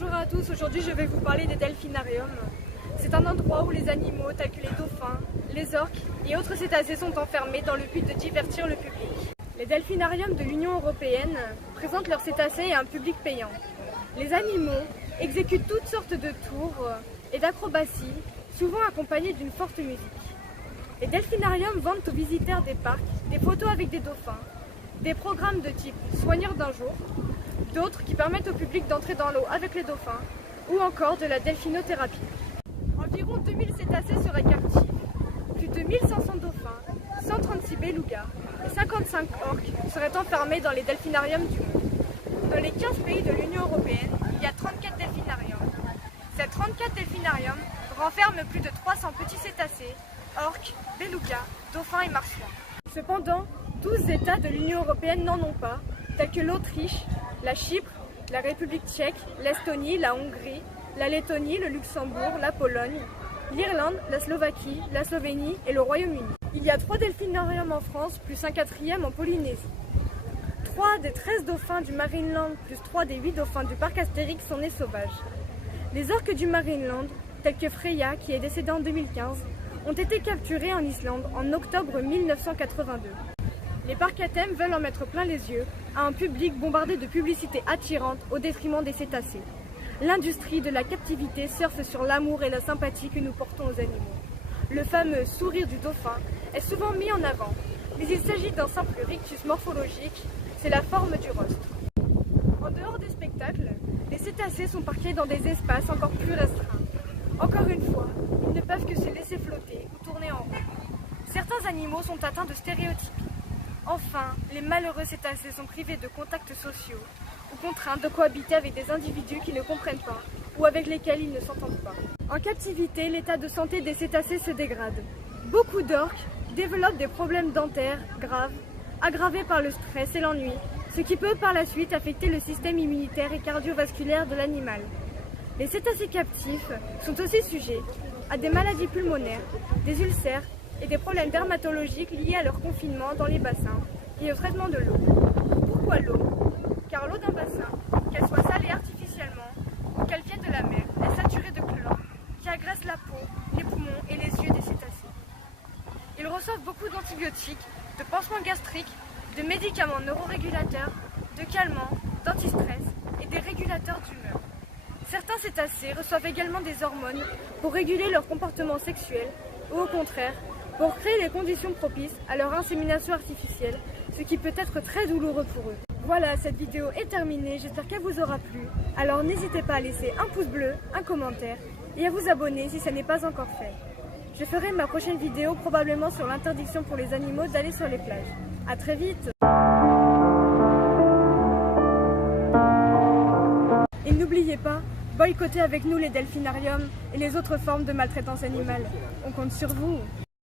Bonjour à tous, aujourd'hui je vais vous parler des delphinariums. C'est un endroit où les animaux tels que les dauphins, les orques et autres cétacés sont enfermés dans le but de divertir le public. Les delphinariums de l'Union européenne présentent leurs cétacés à un public payant. Les animaux exécutent toutes sortes de tours et d'acrobaties, souvent accompagnés d'une forte musique. Les delphinariums vendent aux visiteurs des parcs des photos avec des dauphins, des programmes de type soigneur d'un jour, d'autres qui permettent au public d'entrer dans l'eau avec les dauphins, ou encore de la delphinothérapie. Environ 2000 cétacés seraient captifs, plus de 1500 dauphins, 136 belugas et 55 orques seraient enfermés dans les delphinariums du monde. Dans les 15 pays de l'Union européenne, il y a 34 delphinariums. Ces 34 delphinariums renferment plus de 300 petits cétacés, orques, belugas, dauphins et marsouins. Cependant, 12 États de l'Union européenne n'en ont pas, tels que l'Autriche, la Chypre, la République tchèque, l'Estonie, la Hongrie, la Lettonie, le Luxembourg, la Pologne, l'Irlande, la Slovaquie, la Slovénie et le Royaume-Uni. Il y a 3 delphinariums en France, plus un 4e en Polynésie. 3 des 13 dauphins du Marineland, plus 3 des 8 dauphins du parc Astérix sont nés sauvages. Les orques du Marineland, tels que Freya, qui est décédée en 2015, ont été capturés en Islande en octobre 1982. Les parcs à thème veulent en mettre plein les yeux à un public bombardé de publicités attirantes au détriment des cétacés. L'industrie de la captivité surfe sur l'amour et la sympathie que nous portons aux animaux. Le fameux sourire du dauphin est souvent mis en avant, mais il s'agit d'un simple rictus morphologique, c'est la forme du rostre. En dehors des spectacles, les cétacés sont parqués dans des espaces encore plus restreints. Encore une fois, ils ne peuvent que se laisser flotter ou tourner en rond. Certains animaux sont atteints de stéréotypes. Enfin, les malheureux cétacés sont privés de contacts sociaux ou contraints de cohabiter avec des individus qui ne comprennent pas ou avec lesquels ils ne s'entendent pas. En captivité, l'état de santé des cétacés se dégrade. Beaucoup d'orques développent des problèmes dentaires graves, aggravés par le stress et l'ennui, ce qui peut par la suite affecter le système immunitaire et cardiovasculaire de l'animal. Les cétacés captifs sont aussi sujets à des maladies pulmonaires, des ulcères et des problèmes dermatologiques liés à leur confinement dans les bassins et au traitement de l'eau. Pourquoi l'eau? Car l'eau d'un bassin, qu'elle soit salée artificiellement ou qu'elle vienne de la mer, est saturée de chlore qui agresse la peau, les poumons et les yeux des cétacés. Ils reçoivent beaucoup d'antibiotiques, de pansements gastriques, de médicaments neurorégulateurs, de calmants, d'antistress et des régulateurs d'humeur. Certains cétacés reçoivent également des hormones pour réguler leur comportement sexuel ou au contraire, pour créer les conditions propices à leur insémination artificielle, ce qui peut être très douloureux pour eux. Voilà, cette vidéo est terminée, j'espère qu'elle vous aura plu. Alors n'hésitez pas à laisser un pouce bleu, un commentaire et à vous abonner si ça n'est pas encore fait. Je ferai ma prochaine vidéo probablement sur l'interdiction pour les animaux d'aller sur les plages. A très vite! Et n'oubliez pas, boycottez avec nous les delphinariums et les autres formes de maltraitance animale. On compte sur vous!